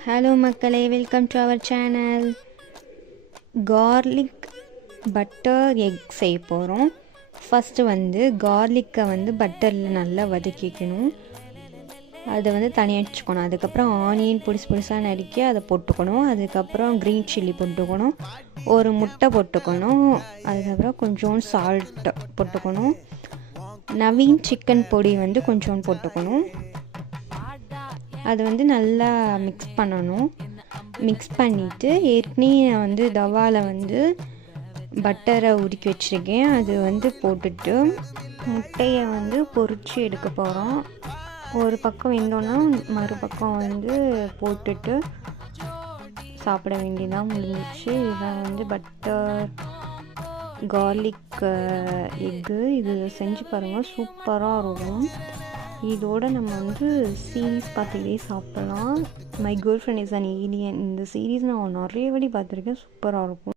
Hello மக்களே, welcome to our channel. Garlic butter egg செய்ய போகிறோம். ஃபஸ்ட்டு கார்லிக்கை பட்டரில் நல்லா வதக்கிக்கணும். அதை தனியாக வச்சுக்கணும். அதுக்கப்புறம் ஆனியன் பொடிசாக நறுக்கி அதை போட்டுக்கணும். அதுக்கப்புறம் க்ரீன் சில்லி போட்டுக்கணும். ஒரு முட்டை போட்டுக்கணும். அதுக்கப்புறம் கொஞ்சோண்டு சால்ட் போட்டுக்கணும். நவீன் சிக்கன் பொடி கொஞ்சோண்டு போட்டுக்கணும். அது நல்லா மிக்ஸ் பண்ணணும். மிக்ஸ் பண்ணிவிட்டு ஏற்கனவே நான் தவாவில் பட்டரை உருக்கி வச்சுருக்கேன். அது போட்டுட்டு முட்டையை பொரித்து எடுக்க போகிறோம். ஒரு பக்கம் வெந்தோன்னா மறுபக்கம் போட்டுட்டு சாப்பிட வேண்டியதான், முடிஞ்சிச்சு. இதான் பட்டர் கார்லிக் எக்கு. இது செஞ்சு பாருங்கள், சூப்பராக இருக்கும். இதோடு நம்ம சீரீஸ் பார்த்துக்கிட்டே சாப்பிடலாம். My girl friend is an alien. இந்த சீரீஸ் நான் நிறைய வாட்டி பார்த்துருக்கேன். சூப்பராக இருக்கும்.